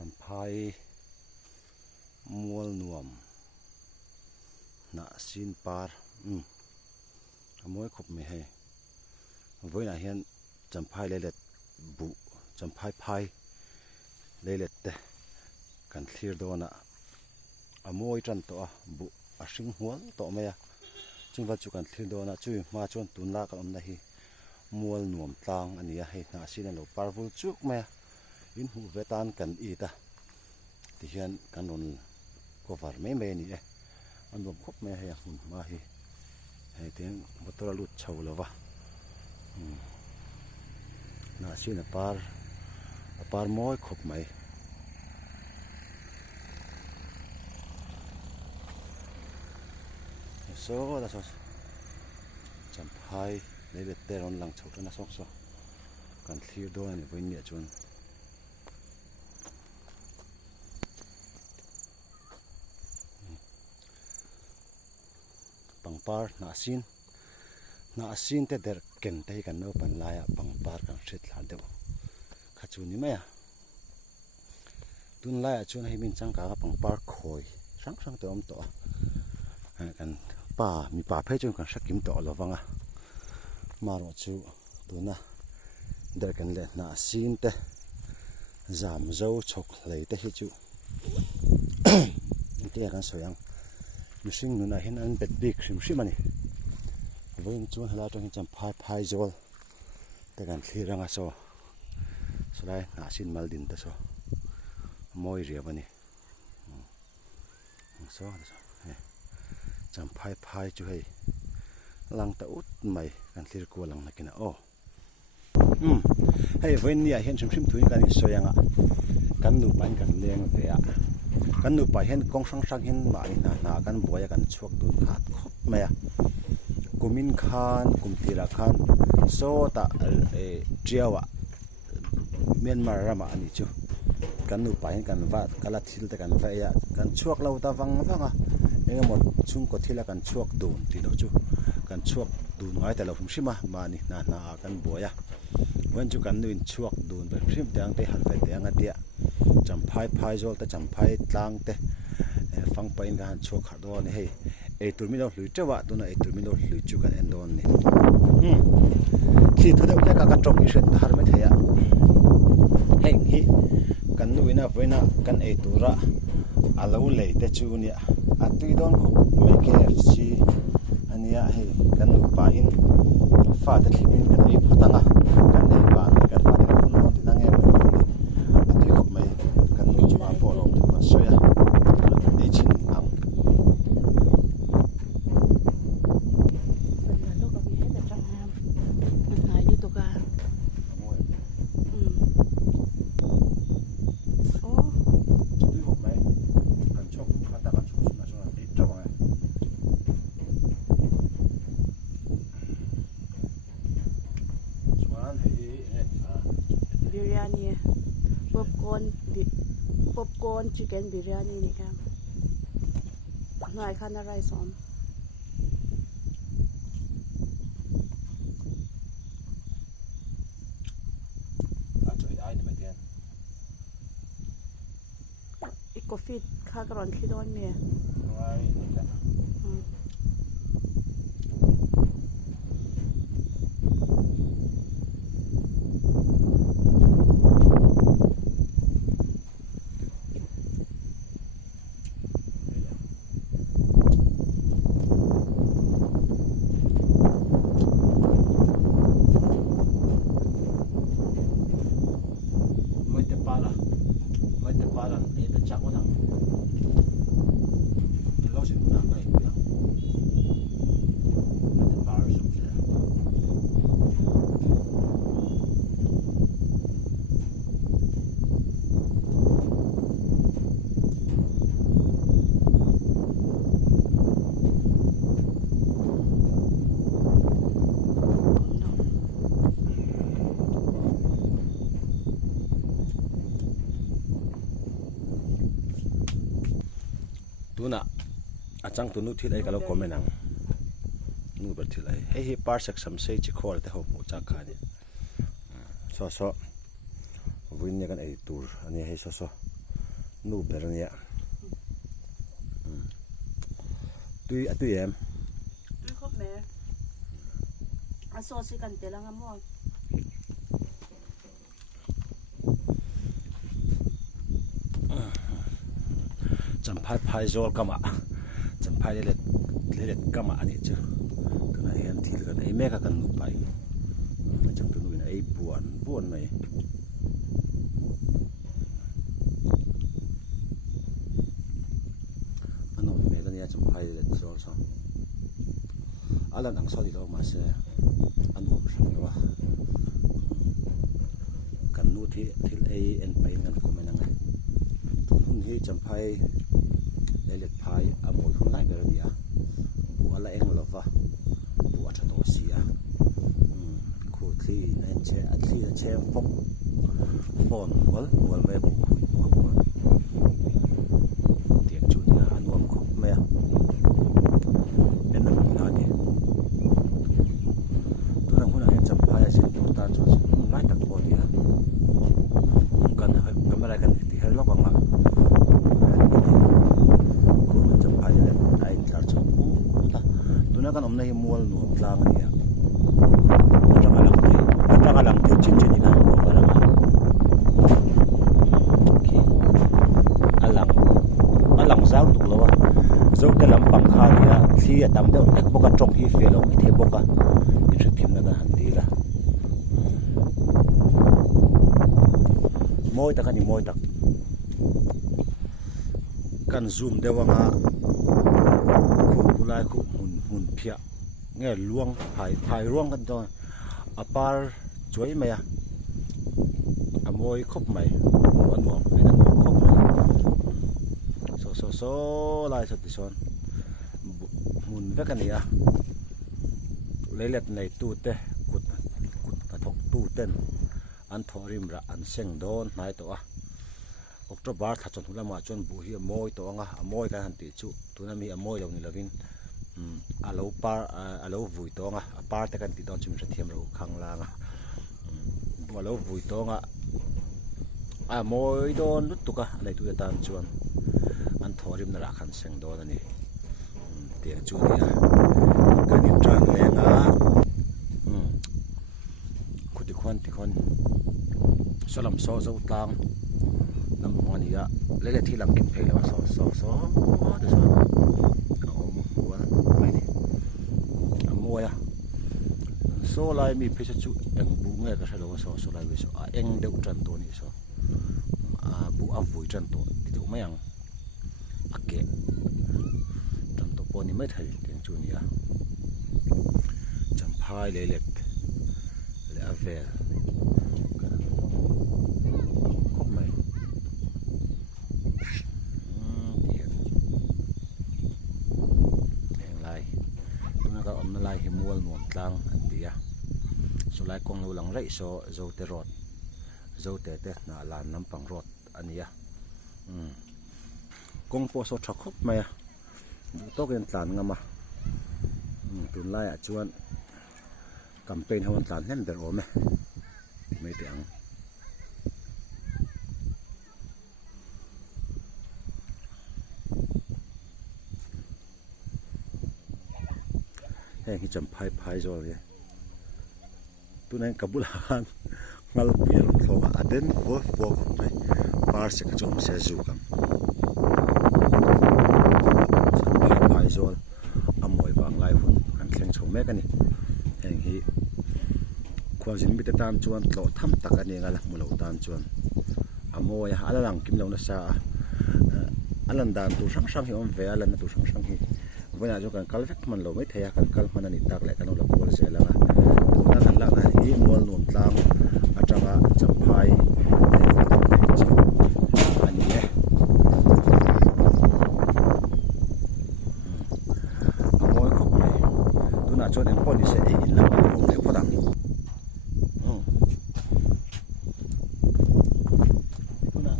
Champhai mual nuam na sin par amoi khop me he voi na hian champhai lelet bu champhai phai lelet te kan thlir dona amoi tran to a bu a hring hual to me a chungwa chu kan thlir dona chu ma chon tunla kan om na hi mual nuam tlang ania he na sin lo parvul chuk me in hu vetan kan i ta ti hian kanon cover me ni e an bom khop me he hun ma hi he ten motor lut chho lova na sin a par moi khop mai so da so champhai le te ron lang chho na sok so kan thlir do ni voin ni chun pangpar na sin te der ken te kan no pan la ya pangpar kan thrit la de khachu ni me tun la ya chun hi min chang ka pangpar khoi sang te om to kan mi pa phe chun kan sakim to lowanga maro chu tuna der kan le na sin te zam zo chok lei te hi chu ti kan soyang missing nuna hin an bet big shim ani voin chu hala tang champhai phai zol te kan thiranga so lai na sin mal din ta so moi ria bani so champhai phai chu hei lang ta ut mai kan thlir ko lang na kina o hei voin ni a hian shim thui kan soyanga kan nu pan kan leng ve a kan nu pa hian kong sang hin ma na kan boya kan chuak dun khat khop me kumin khan kumtira khan so ta triawa Myanmar rama ani chu kan nu pa hian kan va kala thil te kan va ya kan chuak lo ta wanga engemaw chung ko thila kan chuak dun ti lo chu kan chuak dun ngai ta lo shima ma ni na kan boya wan chu kan nu in chuak dun ba shim tang te hal ve te anga tia champhai phai zol ta champhai tlang te fang pain gan chuak kha do ni hei e turmilo hlui tewa tuna e turmilo hlui chu kan endon ni thi thoda ule ka tong i shet har me theya hei hi kan nu ina voina kan e tura alo le te chu ni a tui don kho me KFC ania hei kan nu pa in fa ta thimin kan e phatanga kan e pa kan fa ta non ti nange a tui kho mai kan nu chu a polo tu ma soya e chin am biryani popcorn chicken biryani ni kam noi khana rice on coffee kha karon khidon me tuna achang tunu thil ai kalo komenang nu ber thil ai hei par sak sam sei chi khol te ho mu chang khani so win ne kan ai tur ani hei so nu bernia tui em tôi khóc mẹ à so si cần tiền là ngắm mồi chăm phai zol kama chăm phai le kama ani chu tuna hian thil kan ei meka kan nu pai cham tu nu in ei buan mai ano me kan ya cham phai le zol so alan ang so di lo ma se anu sang wa kan nu thil ei en pai ngan ko menanga hun hi cham phai let phai amoi hun lai ber dia bu ala eng lova bu atha to sia khu thli nen che athli che fok phone wal me bu khu tiang chu dia anuam khu me en na ni tu rang hun hen cham phai sin tu tan chu lai tak po dia kan camera kan ti her lo bang kan omna hi mual nu tlang ania atanga lang te chin chin ina ko paranga ki alang zau tu lawa zau te lam pang kha nia thli atam de ek boka tong hi fe lo mi the boka i thu tim na kan handi la moi ta kan ni moi tak kan zoom de wanga khu kulai khu hun phia nghe luang phai ruang kan to apar choi maya amoi khop mai anuam ena khop mai so lai sa tison mun vekania lelet nei tu te kut thok tu ten an thorim ra an seng don nai to a october tha chon hulama chon bu hi moi to anga amoi kan han ti chu tunami amoi lo ni lovin alo vui tonga apar te kan ti don chim thiam ro khang langa alo vui tonga a moi don lut tuka nei tu tan chuan an thorim na ra khan seng don ani tiang chu nia kan in tran lenga khuti khon salam so zo tang nam ngania lele thi lam kim phele wa so de so so lai mi phe chu eng bu nge ka thalo so lai we so a eng deu tran to ni so a bu a vui tran to ti du mayang ake tran to poni mai thai teng chu nia cham phai le avel khop mai eng lai tuna ka om na lai hi mual nuam tlang an dia so lai kong lo lang rei so zo te rot zo te na lan nam pang rot ania kong po so thakop maya to ken tlan ngama tun lai a chuan campaign hawan tlan hen der ome mai te ang hi cham phai zo ye tunen kabul han ngal pier thonga aden fo mai par se ka chom se zu kam phai zo amoi wang lai hun kan thleng chom me kani heng hi khwajin mi te tan chuan tlo tham tak ani ngala mulo tan chuan amoi ala lang kim lo na sa alan dan tu sang hi om ve alan tu sang hi bueno yo kan kalvek man lo mai thaya kan kal man ani tak le kan lo kol se langa tu na kan la hi mol nom tlang atanga champhai ani le amoi khop mai tu na chon en poni se e in la mo le podang tu na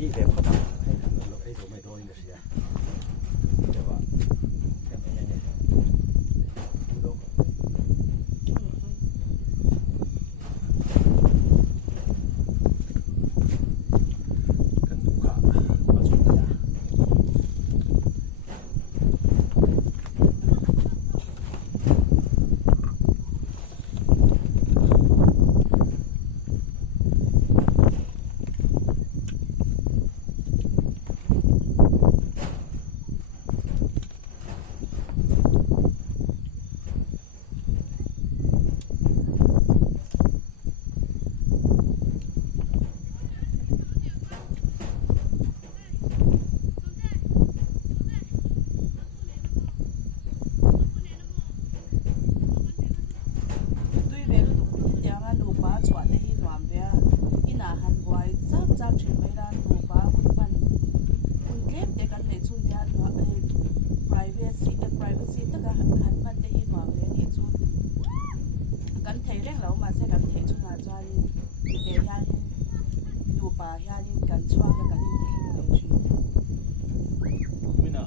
ei ve podang lo ei do mai do in sia chỉ mấy đàn bộ ba hôn văn hôn game để cần để chun dia privacy tất cả hẳn văn để in vào về để chun cần thấy rằng lâu mà sẽ cần thấy chun là cho để ya dù bà ya cần choa cái cần để in về chun mina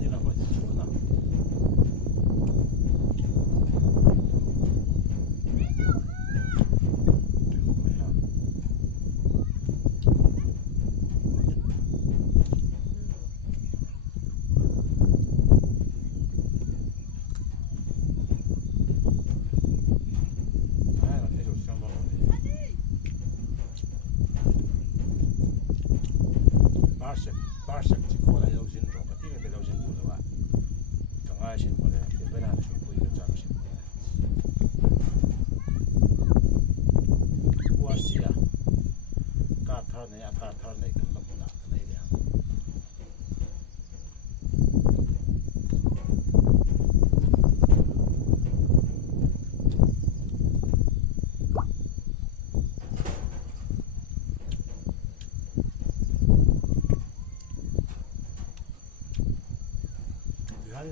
ni na ko chu na parsec chỉ có là lâu xin rồi, cái cái lâu xin đủ rồi bạn, chẳng ai xin qua đây, thì bên nào thì cũng có chẳng xin qua đây. Qua xia, cát thar này cái lâm bùn này đấy. Hãy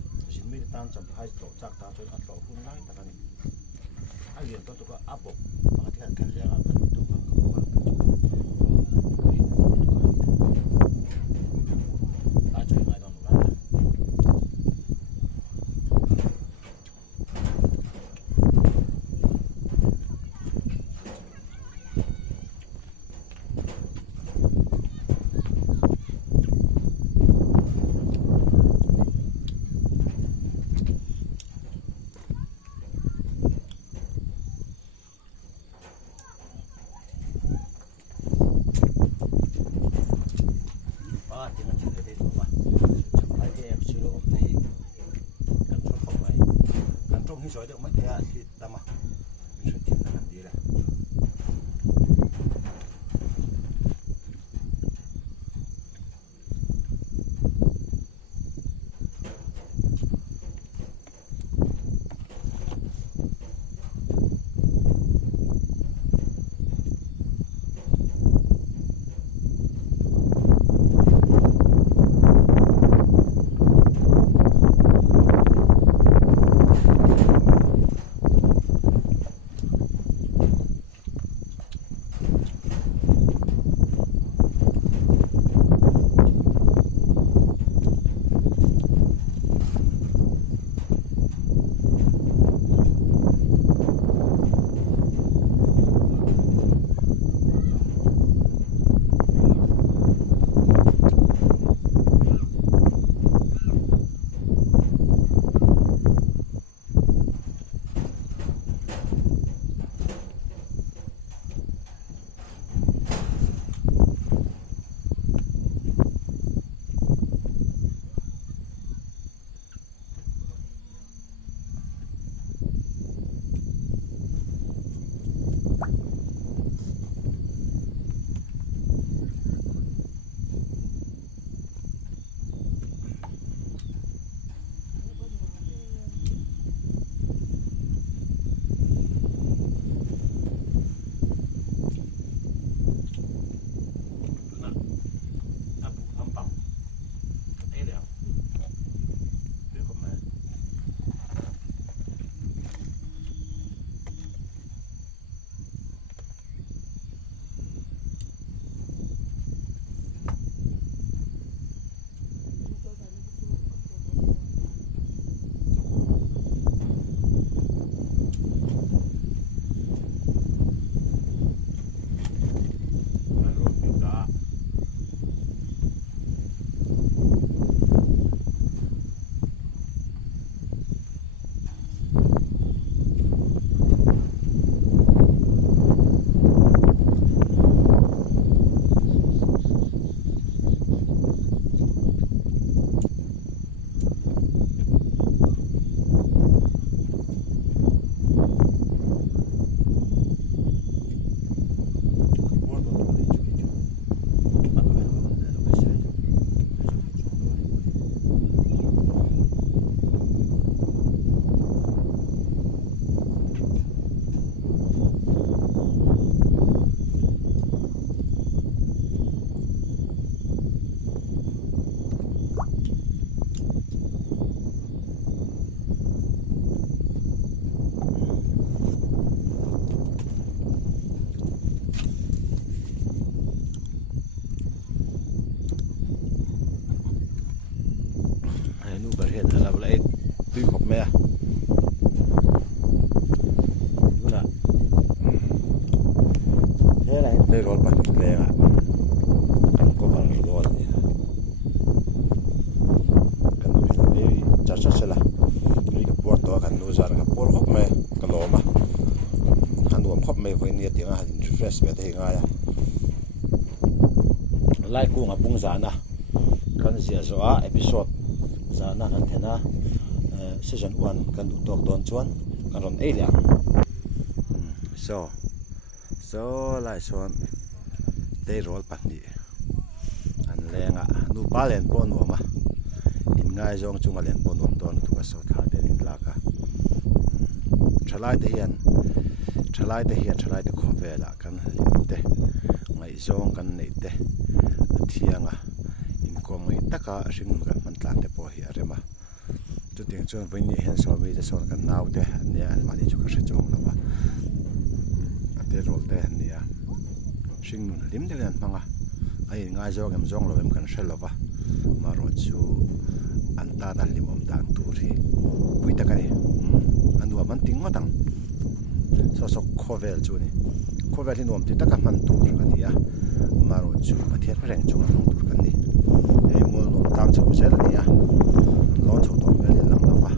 subscribe cho kênh Ghiền Mì Gõ để không bỏ lỡ những video hấp lại tuy khóc mẹ nè thế này đây rồi bắt lên à cần có phần rồi cần phải đi chặt chặt là cái bùa to cần nuôi ra cái bùa khóc mẹ cái lỗ mà hắn nuôi khóc mẹ với nhiệt tiếng à fresh về thì ngay à lại cũng ngập bung giàn à kan zia zo a episode zana nan thena season 1 kan du tok don chuan kan ron ei liang so lai chuan te rol pahni an lenga nu pa len pon ma in ngai zong chunga len pon nom don tu ka so tha te in laka thalai te hian thalai te khovela kan limte ngai zong kan nei te thianga mai taka ring kan man tlan te po hi arema chu ting chuan voin ni hen so mi te son kan nau te ania mani chu ka hre chong lawa ate rol te ania ring nun lim de lan manga ai ngai zo gam zong lovem kan hre lawa ma ro chu an ta na lim om dan tu ri pui ta kai anu man ting ma tang so khovel chu ni khovel ni nom ti taka man tu ania ma ro chu pathian reng chong tur kan ni ei mul nom tang chho sel ania lo chho to mel lang lawa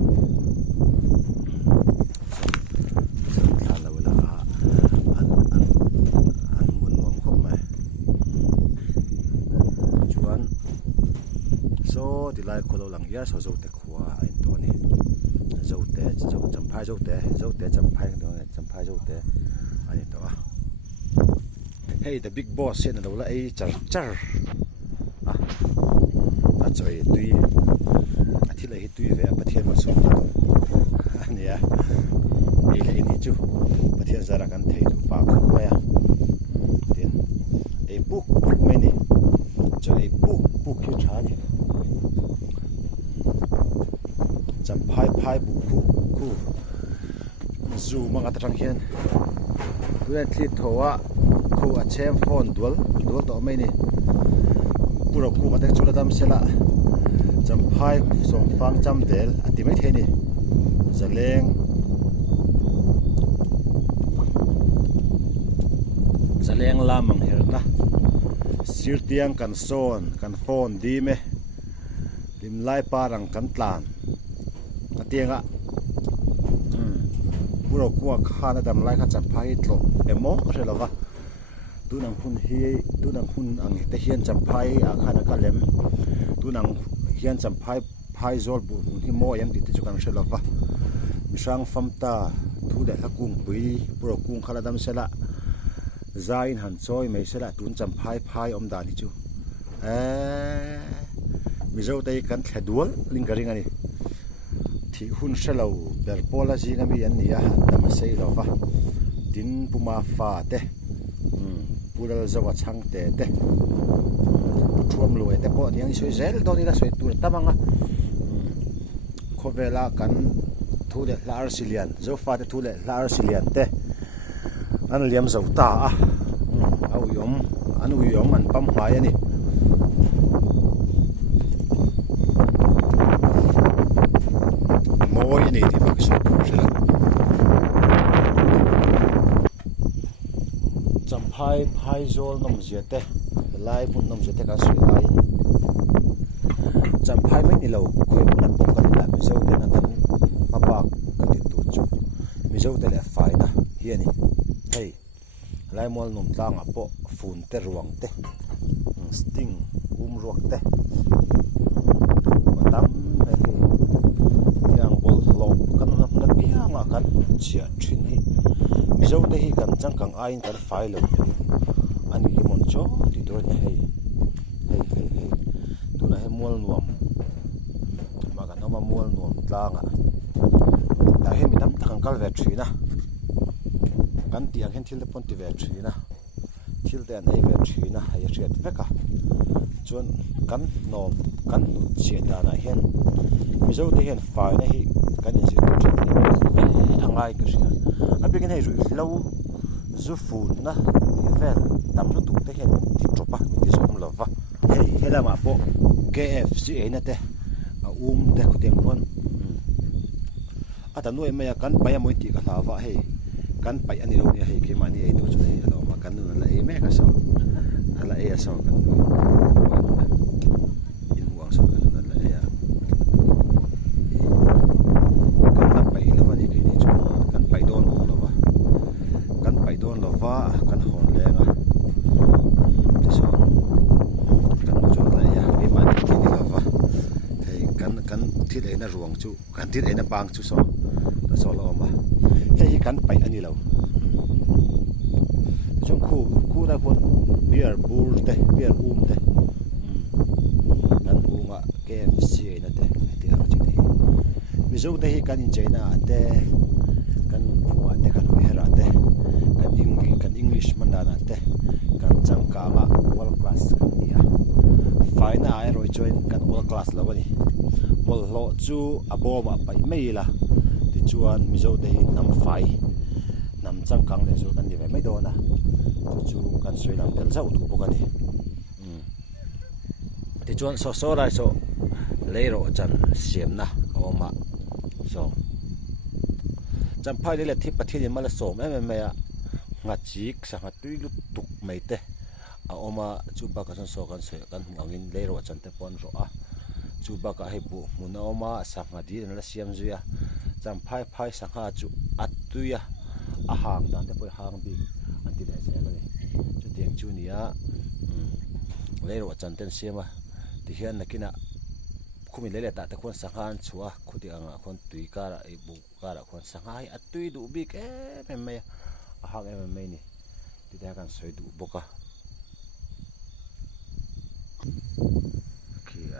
thla lo la an mun nom khop mai chuan so dilai kholo lang ya so zo te khwa ain to ni zo champhai zo te champhai do champhai zo te ani to hey the big boss sen lo la ei char choi tui athila hi tui ve pathian ma som to ania ei le ni chu pathian zara kan thei tu pa kho maya tin ei puk mai ni choi puk ki tha ni cham phai bu ku zu manga tarang hian tuan thli thowa khu a chem phone dual to mai ni pura ku ma te chula dam sela champhai som fang cham del ati mai theni zaleng lamang herna sirtiang kan son kan phone di me lim lai parang kan tlan atianga pura ku khana dam lai kha champhai tlo emo ka lawa tunang hun ang te hian champhai a khana kalem tunang hian champhai phai zol bu hun hi mo yam ti chu kan shelawa misang famta thu de hakung pui pro kung khala dam sela zain han choi mai sela tun champhai om dan hi chu mizo te kan thledual lingering ani thi hun shelo ber pola jinga mi an nia dam sei lova tin puma fa te pural zawa chang te thuam loi te po niang soi zel do ni la soi tur tamanga khovela kan thu de lar silian zo fa te thu le lar silian te an liam zo ta au yom an pam mai ani moi ni ti bak so tu sela phai zol nom zete lai pun nom zete ka sui ai champhai mai ni lo khoi na pum kan la mizo te na kan mapak ka ti tu chu mizo te le fai na hiani hei lai mol nom tlang a po fun te ruang te sting ruak te tam he yang bol lo kan na piang a kan chia thin hi mizo te hi kan chang kang ain kan fai lo ani ki mon cho ti do ni hei tu na he mol nuam ma ga no ma mol nuam tlanga ta he mi tam thang kal ve thina kan ti ang hen thil de pon ti ve thina thil te an ei ve thina hai riat veka chuan kan nom kan che da na hen mizo te hen fai na hi kan in si tu thil angai ka sia a begin hei ru lo zu fu na ti vel tam lu tu te hen ti tropa ti som lova hei hela ma po KFC ena te a te ko tem pon à ta nuôi mày cắn bay mồi tì cả lava hay cắn bay anh đâu nhỉ hay cái mà đi đâu chỗ này là mà cắn nuôi là em cái sao là em sao cắn nuôi in muang sao cắn nuôi là em cắn là bay là vậy cái này chỗ cắn bay đòn là vậy cắn bay đòn là vậy cắn hòn leng à thế sao cắn nuôi chỗ là em cái mà đi cái này là vậy kan thit ai na ruang chu kan thit ai na bang chu so ta so lo ma he kan pai ani lo chung khu da kon beer bur te beer te kan ma KFC na te ti ar chi te mi zo te hi kan in chena te kan wa te kan hera te kan English man na te kan chang ka ma world class kan dia faina ai roi join kan world class lo ni mol lo chu aboma pai mai la ti chuan mizo te nam fai nam chang kang le chu kan ni ve mai do na chu kan soi lam tel zau tu bokani ti chuan so lai so leiro chan siam na oma so chan phai le thi pathin mal so me ya nga chik sa nga tui lu tuk mai te a oma chu ba ka so kan se kan ngangin leiro chan te pon ro a chu ba ka hebu muna oma sangha di na siam zuya cham phai sangha chu atuya a hang dan te poi hang bi anti le se le chu tiang chu nia leiro chan ten siama ti hian nakina khumi le ta te khon sanghan chua khudi anga khon tui kara e bu kara khon sanghai atui du bi ke me a hang me ni ti da kan soi du boka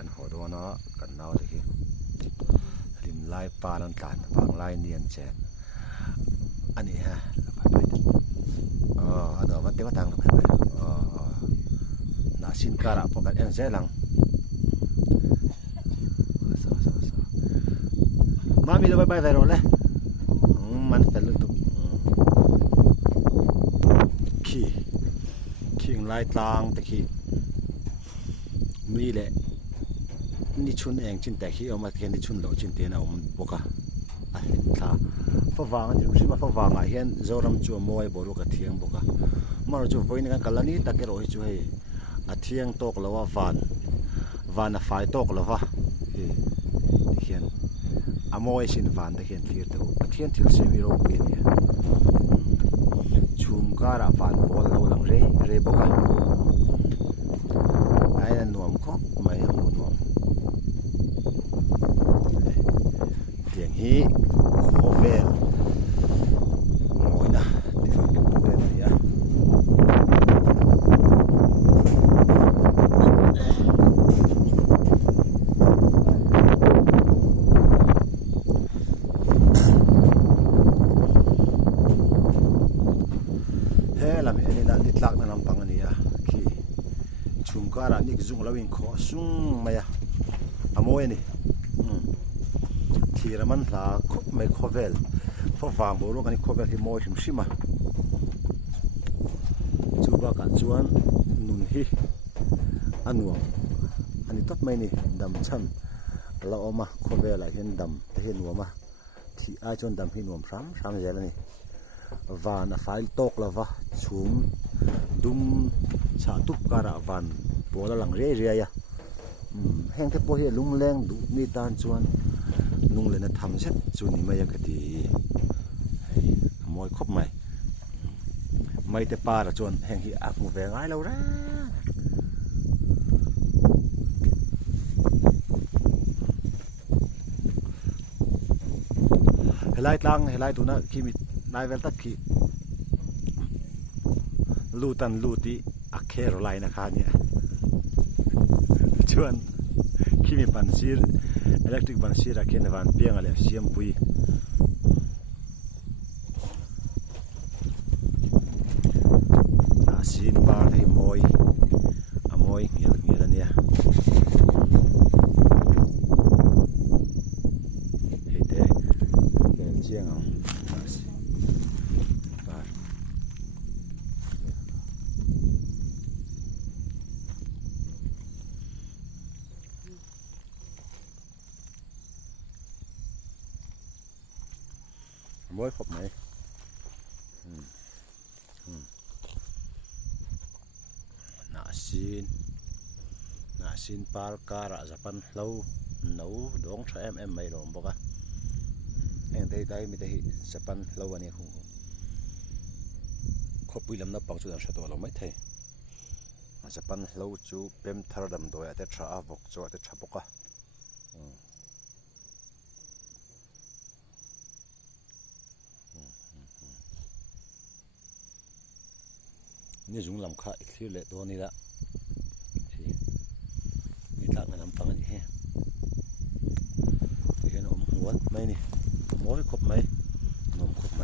an hodona kan naw de hi lim lai pa lan tlan bang lai nian chen ani ha ano man te matang na sin kara po kan en zelang mami lo bye bye le man fel tu king lai tlang te khi mi le ni chun eng chin ta hi oma ken ni chun lo chin te na boka a tha fa wang ni rima fa wang a hian zoram chu moi boru ka thiang boka mar chu voin kan kalani ta ke ro hi chu hei a thiang tok lawa van a fai tok lawa hi hian a moi sin van da hian thlir te a thian thil se mi ro pe ni chum kara van bol lo lang re boka ai na nuam kho mai nuam tiang hi khovel moina ti fa tu den ya he lam eni na nitlak na lampang ani ya ki chungkara ni zung lawin kho sung maya amoy ni thiraman la khop mai khovel fo wang bo ro kan khovel hi moi him shima chuba ka chuan nun hi anuam ani top mai ni dam chan la oma khovel la hen dam te hen nuama thi a chon dam hi nuam ram zel ani van a file tok lava chum dum cha tup kara van bola lang re ya heng te po hi lung leng du ni tan chuan lung le na tham set chu ni mai ka ti moi khop mai te pa ra chuan heng hi ak mu ve ngai lo ra helai tu na kimi nai vel tak ki lutan luti akhero lai na kha ni chuan kimi pansir electric pansir a ken van piang ale siam pui a sin bar hi moi ngel ania hete ken chiang ang mỗi khóc mấy nã xin pal cara Japan lâu nấu đón cho em mấy rồi bốc à em đây mi đây Japan lâu anh không khóc bùi làm nó bằng chút là sao lâu mấy thế Japan lâu chú bem thar đầm đôi ở đây trả vok cho ở đây trả bốc àนี่จุงลำขาอีกทีเละตัวนี้ละนี่ตั้งกันน้ำปังนี่เห็นอมหัวไหมนี่หมอให้ครบไหมนมครบไหม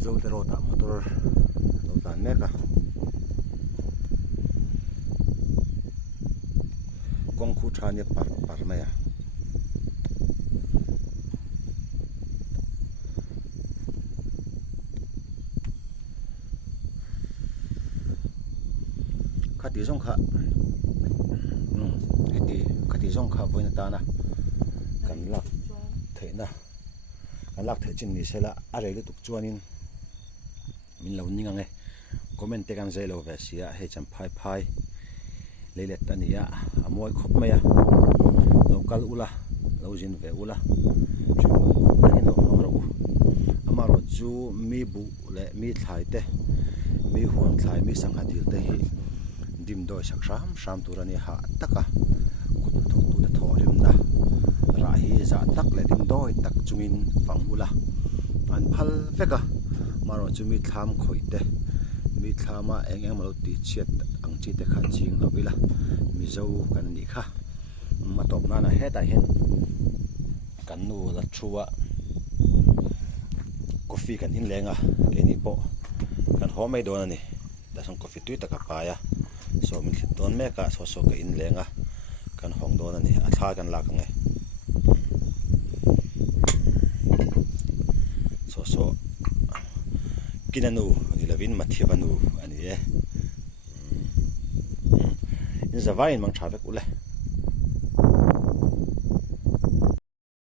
โจเดโรตามอเตอร์โรตานเนกะกองคู่ชาเนี่ยปัดไหมอ่ะขัดที่ส่งขาขัดที่ส่งขาไว้ในตานะกันลักเถนะกันลักเถจินนี่เสละอะไรก็ตุกจวนินมินเหล่านี้ไงคอมเมนต์กันใจเราแบบเสียให้จำพายเลยเล็ดตันนี้อ่ะมวยครบไหมอ่ะเรากัลอุละเราจินเวอุละจุดนี้น้องเราอามาเราจูมีบุและมีถ่ายเตมีหัวถ่ายมีสังหารดิลเตhi dim doi sak sham turani ha taka kut thok tu de thorim na ra hi za tak le dim doi tak chungin fangula an phal veka maro chumi thlam khoite mi thlama eng malo ti chiat ang chi te khan ching lo bila mi zo kan ni kha ma top na na he ta hen kan nu la thuwa coffee kan in lenga ke ni po kan ho mai don ani da sang coffee tui ta ka pa ya so min thit don me ka so ka in lenga kan hong don ani a tha kan la ka nge so kinanu ni lavin mathivanu ani e in zawai mang thavek ule